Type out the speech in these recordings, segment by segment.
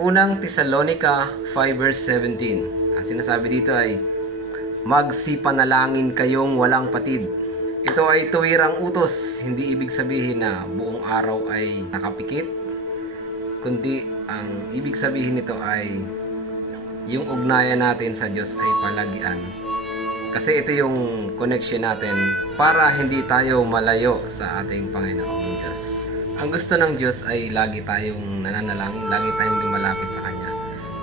Unang Tesalonica 5 verse 17. Ang sinasabi dito ay, magsipanalangin kayong walang patid. Ito ay tuwirang utos, hindi ibig sabihin na buong araw ay nakapikit, kundi ang ibig sabihin nito ay yung ugnayan natin sa Diyos ay palagian. Kasi ito yung connection natin para hindi tayo malayo sa ating Panginoong Diyos. Ang gusto ng Diyos ay lagi tayong nananalangin, lagi tayong lumalapit sa Kanya.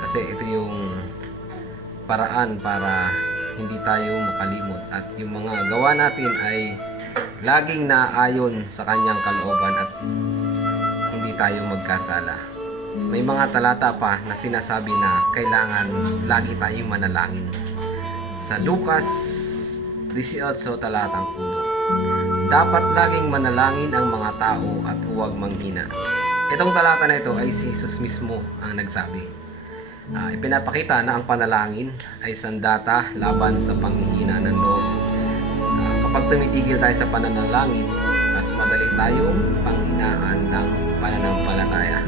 Kasi ito yung paraan para hindi tayo makalimot at yung mga gawa natin ay laging naayon sa Kanyang kalooban at hindi tayo magkasala. May mga talata pa na sinasabi na kailangan lagi tayong manalangin. Sa Lucas 18 talatang 1, dapat laging manalangin ang mga tao at huwag manghina. Itong talata na ito ay si Jesus mismo ang nagsabi. Ipinapakita na ang panalangin ay sandata laban sa panghihina ng loob. Kapag tumitigil tayo sa pananalangin, mas madali tayong panghinaan ng pananampalataya.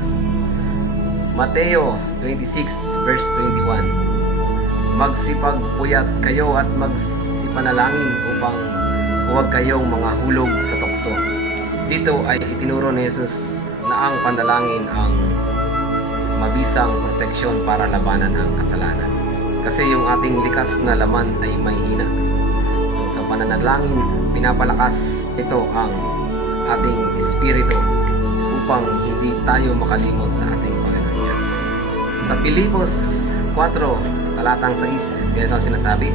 Mateo 26 verse 21, magsipagpuyat kayo at magsipanalangin upang huwag kayong mga hulog sa tukso. Dito ay itinuro ni Jesus na ang panalangin ang mabisang proteksyon para labanan ang kasalanan. Kasi yung ating likas na laman ay may hina. So sa pananalangin, pinapalakas ito ang ating espiritu upang hindi tayo makalimot sa ating Panginoon Diyos. Sa Pilipos 4, talatang 6, ganito ang sinasabi,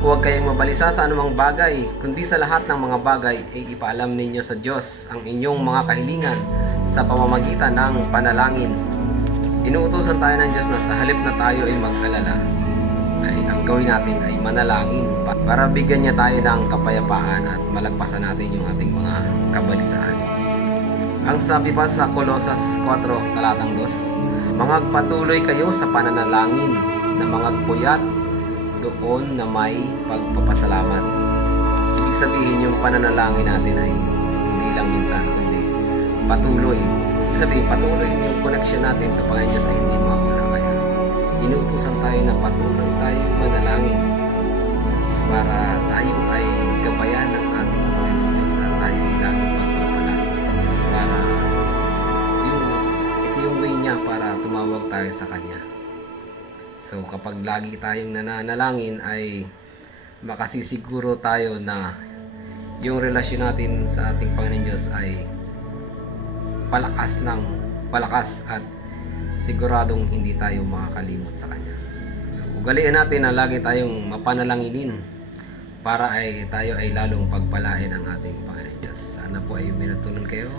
huwag kayong mabalisa sa anumang bagay, kundi sa lahat ng mga bagay ay ipaalam ninyo sa Diyos ang inyong mga kahilingan sa pamamagitan ng panalangin. Inuutosan tayo ng Diyos na sa halip na tayo ay mag-alala, ay ang gawin natin ay manalangin para bigyan niya tayo ng kapayapaan at malagpasan natin yung ating mga kabalisaan. Ang sabi pa sa Colosas 4, talatang 2, magpatuloy kayo sa pananalangin na magpuyat doon na may pagpapasalamat. Ibig sabihin yung pananalangin natin ay hindi lang minsan, kundi patuloy. Ibig sabihin, patuloy yung connection natin sa Panginoon Diyos ay hindi mawala. Kaya inuutosan tayo na patuloy tayong manalangin para tayo ay gabayan ng ating Panginoon Diyos at tayo ay laging pagpapalangin. Para ito yung way niya para tumawag tayo sa Kanya. So kapag lagi tayong nananalangin ay makasisiguro tayo na yung relasyon natin sa ating Panginoon Diyos ay palakas at siguradong hindi tayo makakalimot sa Kanya. So ugaliin natin na lagi tayong mapanalanginin para ay tayo ay lalong pagpalain ang ating Panginoon Diyos. Sana po ay may natutunan kayo.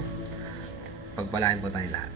Pagpalain po tayong lahat.